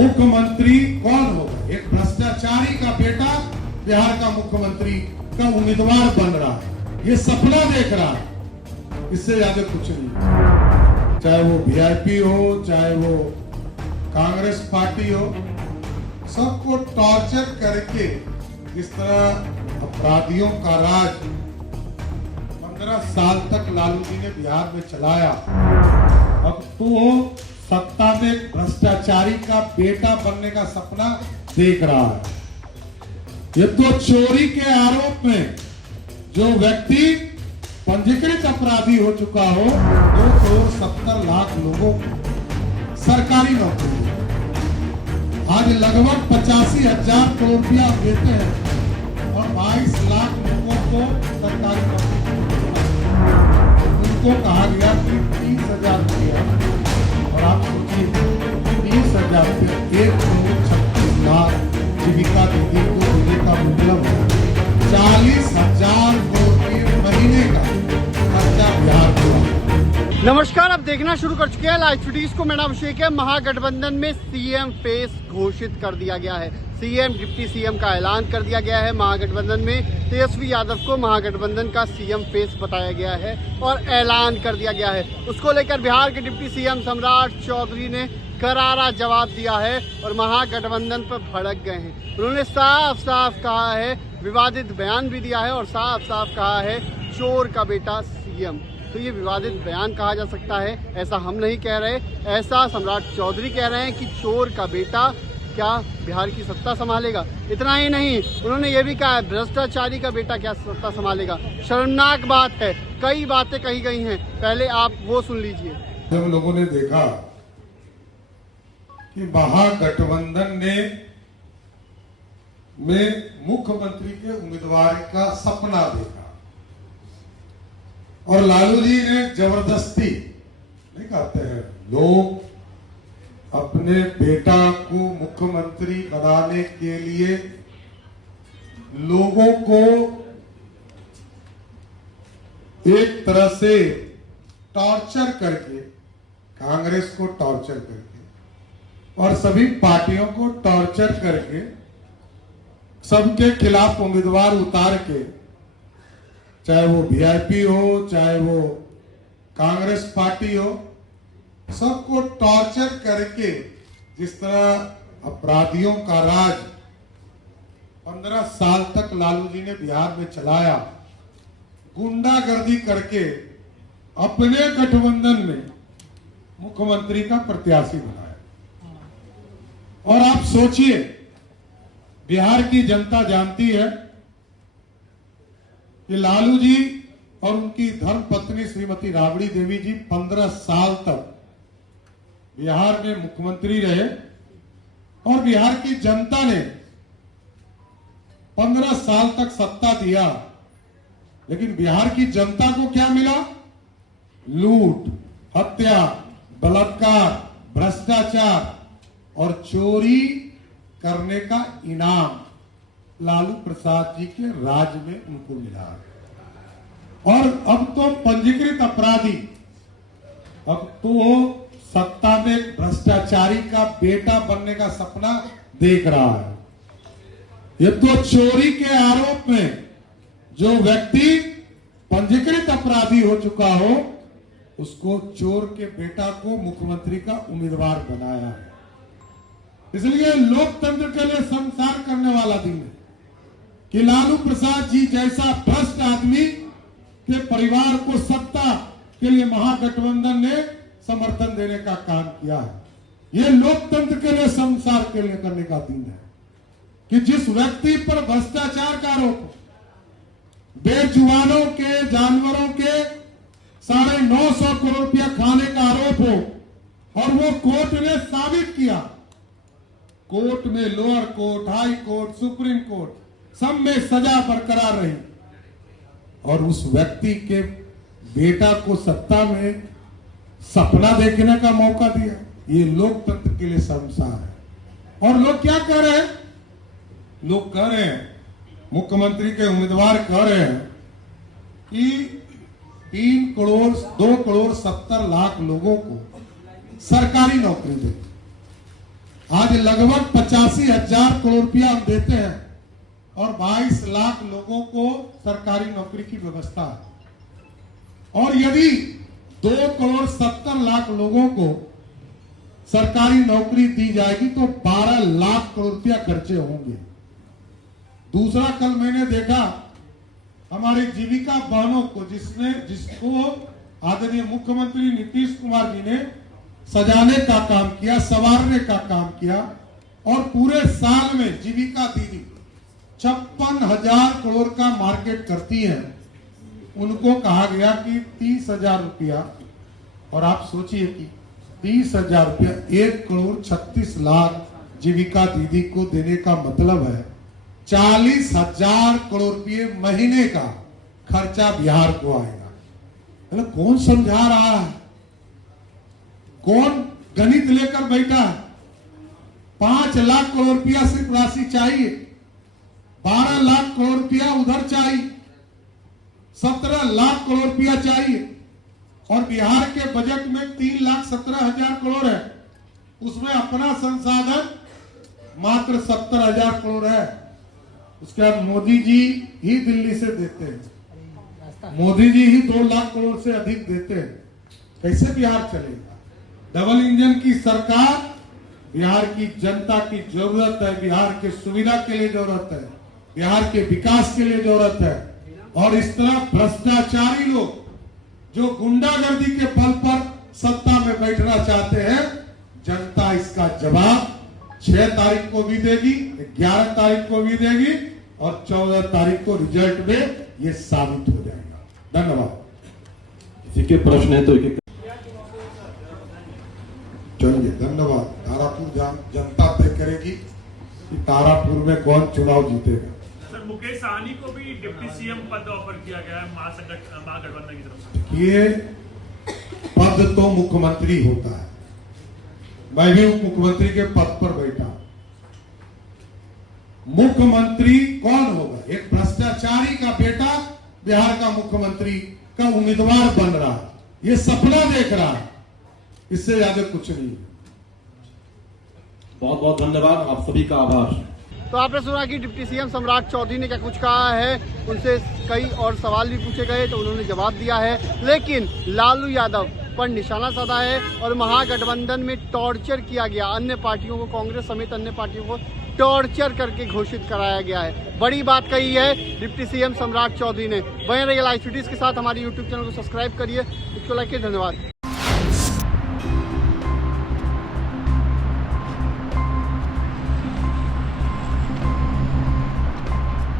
मुख्यमंत्री कौन होगा? एक भ्रष्टाचारी का बेटा बिहार का मुख्यमंत्री का उम्मीदवार बन रहा है, ये सपना देख रहा है, इससे ज्यादा कुछ नहीं। चाहे वो वीआईपी हो, चाहे वो कांग्रेस पार्टी हो, सबको टॉर्चर करके जिस तरह अपराधियों का राज 15 साल तक लालू जी ने बिहार में चलाया, अब तो सत्ता में भ्रष्टाचारी का बेटा बनने का सपना देख रहा है। ये तो चोरी के आरोप में जो व्यक्ति पंजीकृत अपराधी हो चुका हो, 2,70,00,000 लोगों को सरकारी नौकरी आज लगभग 85,000 करोड़ रुपया देते हैं और 22 लाख लोगों को सरकारी नौकरी, उनको कहा गया कि 30,000 रुपया, और आप सोचिए 30,000 रुपया 1,36,00,000 जीविका दीदी को देने का मतलब है 40,000 रुपये महीने का खर्चा बिहार को। नमस्कार, आप देखना शुरू कर चुके हैं लाइव फुटेज को। मेरा अभिषेक है। महागठबंधन में सीएम फेस घोषित कर दिया गया है। सीएम डिप्टी सीएम का ऐलान कर दिया गया है। महागठबंधन में तेजस्वी यादव को महागठबंधन का सीएम फेस बताया गया है और ऐलान कर दिया गया है। उसको लेकर बिहार के डिप्टी सीएम सम्राट चौधरी ने करारा जवाब दिया है और महागठबंधन पर भड़क गए हैं। उन्होंने साफ साफ कहा है, विवादित बयान भी दिया है और साफ साफ कहा है चोर का बेटा सीएम। तो ये विवादित बयान कहा जा सकता है, ऐसा हम नहीं कह रहे, ऐसा सम्राट चौधरी कह रहे हैं कि चोर का बेटा क्या बिहार की सत्ता संभालेगा। इतना ही नहीं, उन्होंने ये भी कहा है भ्रष्टाचारी का बेटा क्या सत्ता संभालेगा। शर्मनाक बात है, कई बातें कही गई हैं, पहले आप वो सुन लीजिए। जब लोगों ने देखा कि महागठबंधन में मुख्यमंत्री के उम्मीदवार का सपना देखा और लालू जी ने जबरदस्ती, नहीं कहते हैं लोग अपने बेटा को मुख्यमंत्री बनाने के लिए लोगों को एक तरह से टॉर्चर करके, कांग्रेस को टॉर्चर करके और सभी पार्टियों को टॉर्चर करके सबके खिलाफ उम्मीदवार उतार के, चाहे वो वीआईपी हो, चाहे वो कांग्रेस पार्टी हो, सबको टॉर्चर करके जिस तरह अपराधियों का राज 15 साल तक लालू जी ने बिहार में चलाया, गुंडागर्दी करके अपने गठबंधन में मुख्यमंत्री का प्रत्याशी बनाया। और आप सोचिए, बिहार की जनता जानती है कि लालू जी और उनकी धर्मपत्नी श्रीमती राबड़ी देवी जी 15 साल तक बिहार में मुख्यमंत्री रहे और बिहार की जनता ने 15 साल तक सत्ता दिया, लेकिन बिहार की जनता को क्या मिला? लूट, हत्या, बलात्कार, भ्रष्टाचार और चोरी करने का इनाम लालू प्रसाद जी के राज में उनको मिला। और अब तो पंजीकृत अपराधी, अब तो सत्ता में भ्रष्टाचारी का बेटा बनने का सपना देख रहा है। ये तो चोरी के आरोप में जो व्यक्ति पंजीकृत अपराधी हो चुका हो, उसको चोर के बेटा को मुख्यमंत्री का उम्मीदवार बनाया है। इसलिए लोकतंत्र के लिए संसार करने वाला दिन है कि लालू प्रसाद जी जैसा भ्रष्ट आदमी के परिवार को सत्ता के लिए महागठबंधन ने समर्थन देने का काम किया है। यह लोकतंत्र के लिए, संसार के लिए करने का दिन है कि जिस व्यक्ति पर भ्रष्टाचार का आरोप, बेजुबानों के, जानवरों के 950 करोड़ रुपया खाने का आरोप हो और वो कोर्ट ने साबित किया, कोर्ट में lower court, high court, supreme court सब में सजा बरकरार रही और उस व्यक्ति के बेटा को सत्ता में सपना देखने का मौका दिया। ये लोकतंत्र के लिए संसार है। और लोग क्या कह रहे हैं? लोग कह रहे हैं, मुख्यमंत्री के उम्मीदवार कह रहे हैं कि 2,70,00,000 लोगों को सरकारी नौकरी दे। आज लगभग 85,000 करोड़ रुपया हम देते हैं और 22 लाख लोगों को सरकारी नौकरी की व्यवस्था है। और यदि 2,70,00,000 लोगों को सरकारी नौकरी दी जाएगी तो 12 लाख करोड़ रुपया खर्चे होंगे। दूसरा, कल मैंने देखा हमारी जीविका बहनों को जिसको आदरणीय मुख्यमंत्री नीतीश कुमार जी ने सजाने का काम किया, संवारने का काम किया और पूरे साल में जीविका दीदी 56,000 करोड़ का मार्केट करती है। उनको कहा गया कि 30,000 रुपया, और आप सोचिए कि 30,000 रुपया 1,36,00,000 जीविका दीदी को देने का मतलब है 40,000 करोड़ रुपये महीने का खर्चा बिहार को आएगा। मतलब कौन समझा रहा है, कौन गणित लेकर बैठा है? 5 लाख करोड़ रुपया सिर्फ राशि चाहिए, 12 लाख करोड़ रुपया उधर चाहिए, 17 लाख करोड़ रुपया चाहिए और बिहार के बजट में 3,17,000 करोड़ है, उसमें अपना संसाधन मात्र 70,000 करोड़ है। उसके बाद मोदी जी ही दिल्ली से देते हैं, मोदी जी ही 2 लाख करोड़ से अधिक देते हैं। कैसे बिहार चलेगा? डबल इंजन की सरकार बिहार की जनता की जरूरत है, बिहार के सुविधा के लिए जरूरत है, बिहार के विकास के लिए जरूरत है। और इस तरह भ्रष्टाचारी लोग जो गुंडागर्दी के बल पर सत्ता में बैठना चाहते हैं, जनता इसका जवाब 6 तारीख को भी देगी, 11 तारीख को भी देगी और 14 तारीख को रिजल्ट में ये साबित हो जाएगा। धन्यवाद। किसी के प्रश्न है तो एक चलिए, धन्यवाद। तारापुर जनता तय करेगी कि तारापुर में कौन चुनाव जीतेगा। सर, मुकेश सहनी को भी डिप्टी सीएम पद ऑफर किया गया है महागठबंधन की तरफ से। ये पद तो मुख्यमंत्री होता है, मैं भी उप मुख्यमंत्री के पद पर बैठा। मुख्यमंत्री कौन होगा? एक भ्रष्टाचारी का बेटा बिहार का मुख्यमंत्री का उम्मीदवार बन रहा है, ये सपना देख रहा है, इससे ज्यादा कुछ नहीं। बहुत बहुत धन्यवाद, आप सभी का आभार। तो आपने सुना कि डिप्टी सीएम सम्राट चौधरी ने क्या कुछ कहा है। उनसे कई और सवाल भी पूछे गए तो उन्होंने जवाब दिया है, लेकिन लालू यादव पर निशाना साधा है और महागठबंधन में टॉर्चर किया गया। अन्य पार्टियों को, कांग्रेस समेत अन्य पार्टियों को टॉर्चर करके घोषित कराया गया है। बड़ी बात कही है डिप्टी सीएम सम्राट चौधरी ने। बने रहिए लाइव सिटीज के साथ, हमारे यूट्यूब चैनल को सब्सक्राइब करिए, इसको लाइक करिए। धन्यवाद।